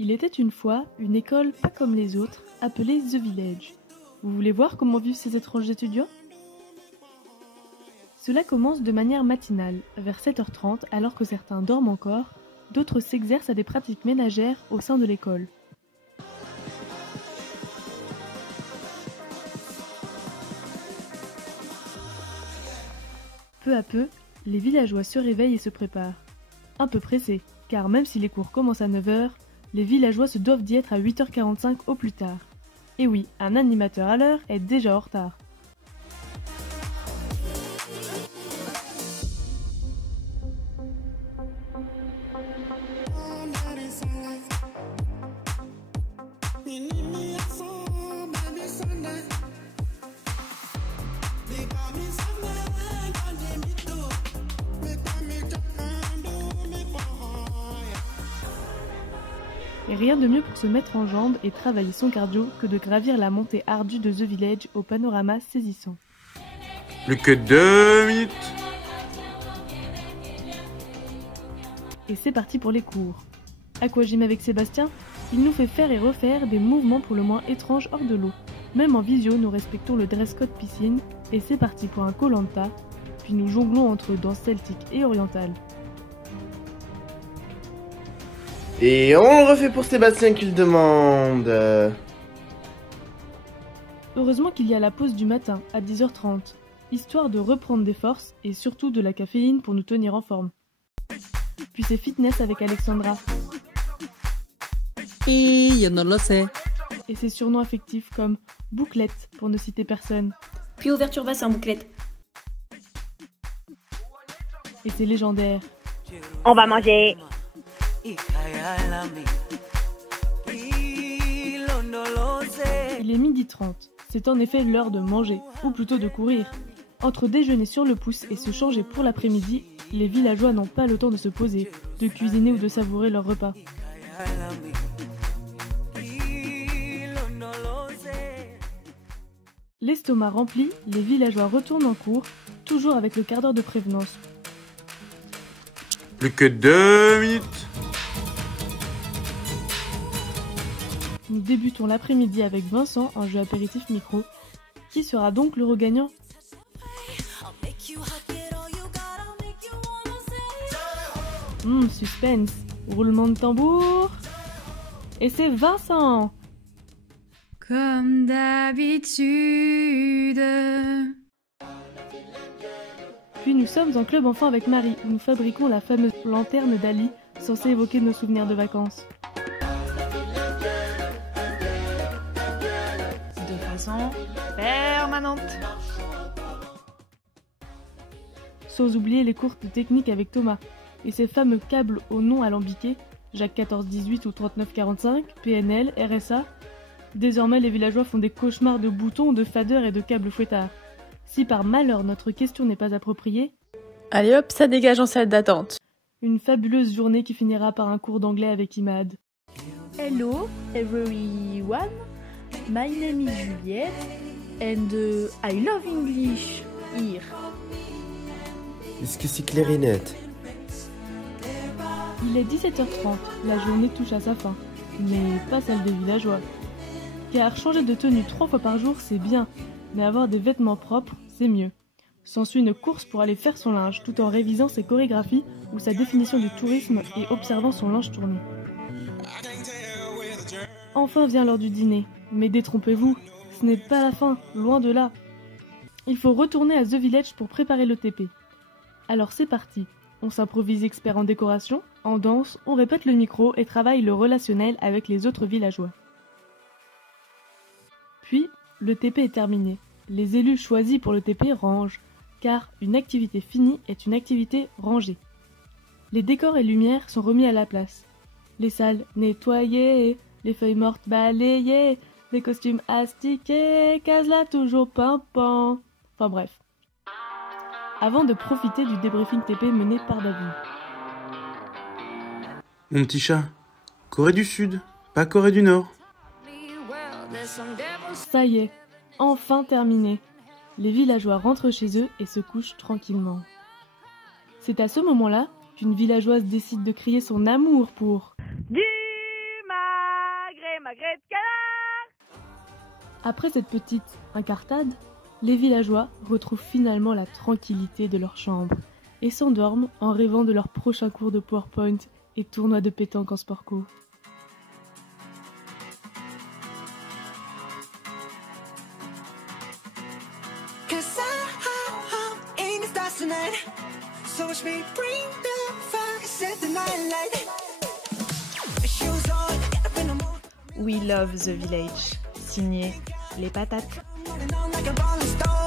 Il était une fois une école pas comme les autres, appelée The Village. Vous voulez voir comment vivent ces étranges étudiants ? Cela commence de manière matinale, vers 7h30, alors que certains dorment encore, d'autres s'exercent à des pratiques ménagères au sein de l'école. Peu à peu, les villageois se réveillent et se préparent. Un peu pressés, car même si les cours commencent à 9h, les villageois se doivent d'y être à 8h45 au plus tard. Et oui, un animateur à l'heure est déjà en retard. Et rien de mieux pour se mettre en jambes et travailler son cardio que de gravir la montée ardue de The Village au panorama saisissant. Plus que 2 minutes. Et c'est parti pour les cours. Aquagym avec Sébastien, il nous fait faire et refaire des mouvements pour le moins étranges hors de l'eau. Même en visio, nous respectons le dress code piscine et c'est parti pour un Koh-Lanta, puis nous jonglons entre danse celtique et orientale. Et on le refait pour Sébastien qui le demande. Heureusement qu'il y a la pause du matin à 10h30, histoire de reprendre des forces et surtout de la caféine pour nous tenir en forme. Puis c'est fitness avec Alexandra. Et yo no lo sé. Et ses surnoms affectifs comme Bouclette pour ne citer personne. Puis ouverture bassin, Bouclette. Et c'est légendaire. On va manger. Il est 12h30. C'est en effet l'heure de manger, ou plutôt de courir. Entre déjeuner sur le pouce et se changer pour l'après-midi, les villageois n'ont pas le temps de se poser, de cuisiner ou de savourer leur repas. L'estomac rempli, les villageois retournent en cours, toujours avec le quart d'heure de prévenance. Plus que 2 minutes. Nous débutons l'après-midi avec Vincent en jeu apéritif micro. Qui sera donc le regagnant ? Suspense. Roulement de tambour. Et c'est Vincent. Comme d'habitude. Puis nous sommes en club enfant avec Marie, où nous fabriquons la fameuse lanterne d'Ali, censée évoquer nos souvenirs de vacances. De façon permanente. Sans oublier les cours de technique avec Thomas, et ces fameux câbles au nom alambiqué, Jacques 14-18 ou 39-45, PNL, RSA. Désormais les villageois font des cauchemars de boutons, de faders et de câbles fouettards. Si par malheur notre question n'est pas appropriée, allez hop, ça dégage en salle d'attente. Une fabuleuse journée qui finira par un cours d'anglais avec Imad. Hello everyone, my name is Juliette and I love English here. Est-ce que c'est clair et net ? Il est 17h30, la journée touche à sa fin, mais pas celle des villageois. Car changer de tenue 3 fois par jour c'est bien, mais avoir des vêtements propres c'est mieux. S'ensuit une course pour aller faire son linge tout en révisant ses chorégraphies ou sa définition du tourisme et observant son linge tourné. Enfin vient l'heure du dîner, mais détrompez-vous, ce n'est pas la fin, loin de là. Il faut retourner à The Village pour préparer le TP. Alors c'est parti, on s'improvise expert en décoration, en danse, on répète le micro et travaille le relationnel avec les autres villageois. Puis, le TP est terminé. Les élus choisis pour le TP rangent, car une activité finie est une activité rangée. Les décors et lumières sont remis à la place. Les salles nettoyées, les feuilles mortes balayées, les costumes astiqués, casse-là toujours pimpant. Enfin bref. Avant de profiter du débriefing TP mené par David. Mon petit chat, Corée du Sud, pas Corée du Nord. Ça y est, enfin terminé. Les villageois rentrent chez eux et se couchent tranquillement. C'est à ce moment-là qu'une villageoise décide de crier son amour pour Du magret de canard. Après cette petite incartade, les villageois retrouvent finalement la tranquillité de leur chambre et s'endorment en rêvant de leur prochain cours de PowerPoint et tournoi de pétanque en sport co. We Love the Village, signé Les Patates. Like a rolling stone.